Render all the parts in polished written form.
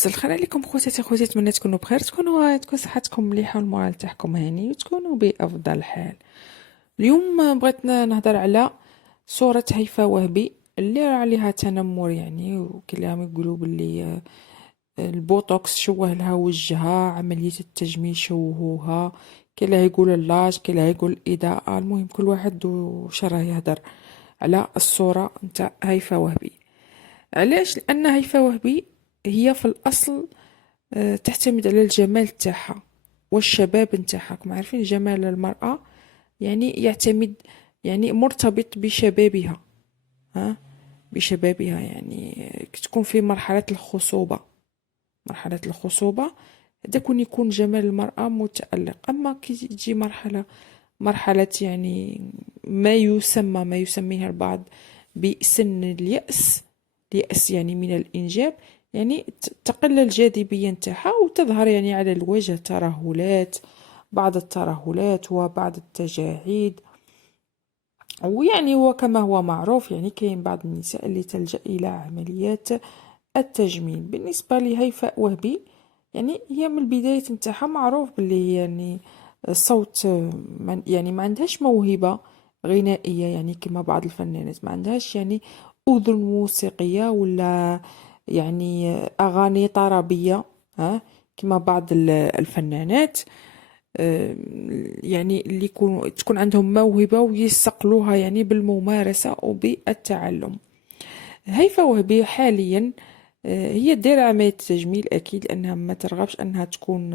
مساء الخير عليكم خواتاتي خواتي، نتمنى تكونوا بخير، تكون صحتكم مليحه والمورال تاعكم هاني وتكونوا بافضل حال. اليوم بغيت نهضر على صوره هيفاء وهبي اللي راه عليها تنمر، يعني وكلهم يقولوا باللي البوتوكس شوه لها وجهها، عمليه التجميل شوهوها، كاين اللي يقول اللاج، كاين اللي يقول الاضاءه. المهم كل واحد وش راه يهضر على الصوره نتاع هيفاء وهبي. علاش؟ لان هيفاء وهبي هي في الاصل تعتمد على الجمال تاعها والشباب نتاعها. كما عارفين جمال المرأة يعني يعتمد، يعني مرتبط بشبابها، ها، بشبابها. يعني تكون في مرحلة الخصوبة، مرحلة الخصوبة هذا يكون جمال المرأة متألق. أما كي تجي مرحلة يعني ما يسميها البعض بسن اليأس، اليأس يعني من الإنجاب، يعني تقل الجاذبية نتاعها وتظهر يعني على الوجه ترهلات، بعض الترهلات وبعض التجاعيد. ويعني وكما هو معروف يعني كاين بعض النساء اللي تلجأ إلى عمليات التجميل. بالنسبة لهيفاء وهبي يعني هي من البداية نتاعها معروف باللي هي يعني صوت، يعني ما عندهاش موهبة غنائية يعني كما بعض الفنانات، ما عندهاش يعني أذن موسيقية ولا يعني أغاني طربية، ها، كما بعض الفنانات. يعني اللي تكون عندهم موهبة ويصقلوها يعني بالممارسة وبالتعلم. هيفاء وهبي حاليا هي دايرة عملية تجميل أكيد، لأنها ما ترغبش أنها تكون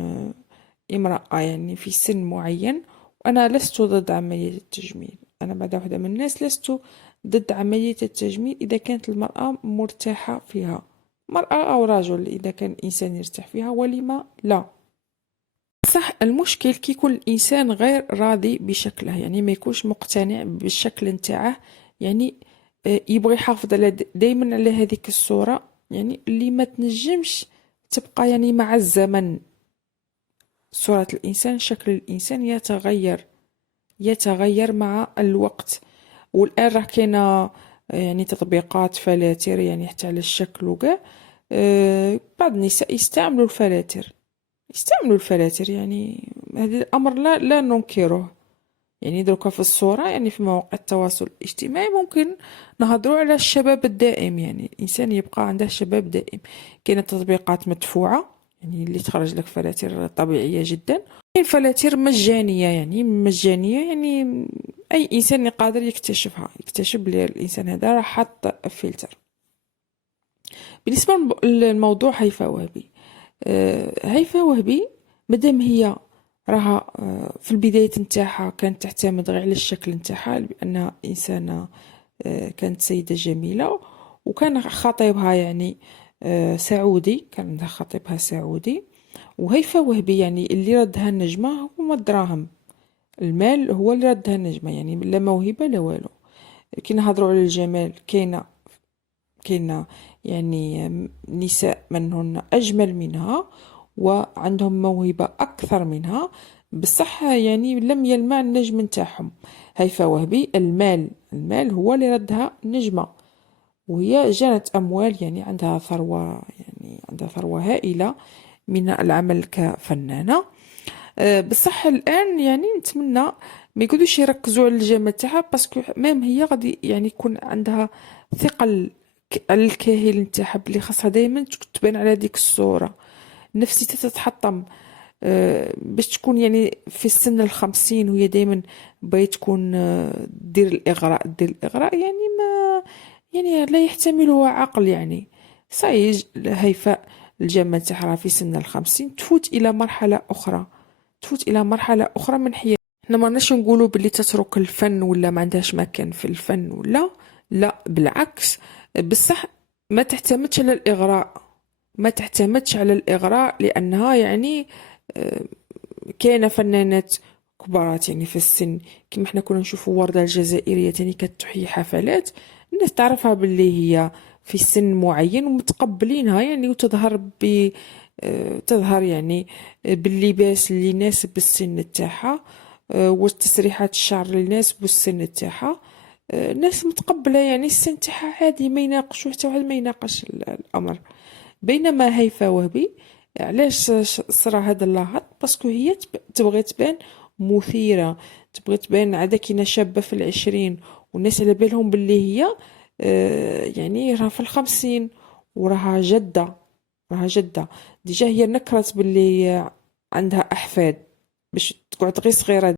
امرأة يعني في سن معين. وأنا لست ضد عملية التجميل، أنا بعد واحدة من الناس لست ضد عملية التجميل إذا كانت المرأة مرتاحة فيها، مرأة أو رجل، إذا كان الإنسان يرتاح فيها ولما لا. صح، المشكل كي يكون الإنسان غير راضي بشكله، يعني ما يكونش مقتنع بالشكل نتاعه، يعني يبغى يحافظ على دايما على هذيك الصورة، يعني اللي ما تنجمش تبقى يعني مع الزمن. صورة الإنسان، شكل الإنسان يتغير، يتغير مع الوقت. والآن راه كاينة يعني تطبيقات فلاتر يعني حتى على الشكل وكاع. بعض النساء يستعملوا الفلاتر، يستعملوا الفلاتر، يعني هذا الأمر لا ننكره. يعني دروكا في الصورة يعني في مواقع التواصل الاجتماعي ممكن نهضروا على الشباب الدائم، يعني الإنسان يبقى عنده شباب دائم. كاينة تطبيقات مدفوعة يعني اللي تخرج لك فلاتر طبيعية جدا، كاين فلاتر مجانية، يعني مجانية يعني أي إنسان قادر يكتشفها، يكتشف بلي الإنسان هذا راه حط فلتر. بالنسبة للموضوع هيفاء وهبي، هيفاء وهبي مادام هي راها في البداية نتاعها كانت تعتمد غير على الشكل نتاعها، بأنها إنسانة كانت سيدة جميلة، وكان خطيبها يعني سعودي، كان عندها خطيبها سعودي. وهيفاء وهبي يعني اللي ردها النجمة هما الدراهم، المال هو اللي ردها النجمة، يعني لا موهبة لا والو. كي نهضروا على الجمال كاينة يعني نساء منهن أجمل منها وعندهم موهبة أكثر منها، بصح يعني لم يلمع النجم نتاعهم. هيفاء وهبي المال هو اللي ردها نجمة، وهي جنت أموال، يعني عندها ثروة، يعني عندها ثروة هائلة من العمل كفنانة. بصح الآن يعني نتمنى ما يقعدوش يركزوا على الجمال تاعها، باسكو ميم هي غادي يعني يكون عندها ثقل على الكاهل نتاعها بلي خاصها دائما تبان على ديك الصورة، نفسيتها تتحطم. باش تكون يعني في السن 50 وهي دائما باغي تكون دير الإغراء، دير الإغراء، يعني ما يعني لا يحتمله عقل. يعني صاي هيفاء الجمال تاعها في سن 50 تفوت إلى مرحلة أخرى، تفوت إلى مرحلة أخرى من حياتها. احنا ما رناش نقولوا باللي تترك الفن ولا ما عندهاش مكان في الفن ولا لا، بالعكس. بصح ما تعتمدش على الإغراء، ما تعتمدش على الإغراء، لأنها يعني آه، كاينة فنانات كبارات يعني في السن، كما احنا كنا نشوفوا وردة الجزائرية تاني كتحيي حفلات، الناس تعرفها باللي هي في سن معين ومتقبلينها، يعني وتظهر تظهر يعني باللباس اللي يناسب السن تاعها، والتسريحات الشعر اللي يناسب السن تاعها. الناس متقبلة يعني السن تاعها عادي، ما يناقشوا حتى واحد ما يناقش الأمر. بينما هيفاء وهبي علاش صرا هذا اللغط؟ باسكو هي تبغي تبان مثيرة، تبغي تبان عادا كينا شابة في العشرين، والناس على بالهم باللي هي يعني راها في الخمسين، وراها جدة، راها جدة. ديجا هي نكرت باللي عندها أحفاد، باش تقعد غير صغيرة.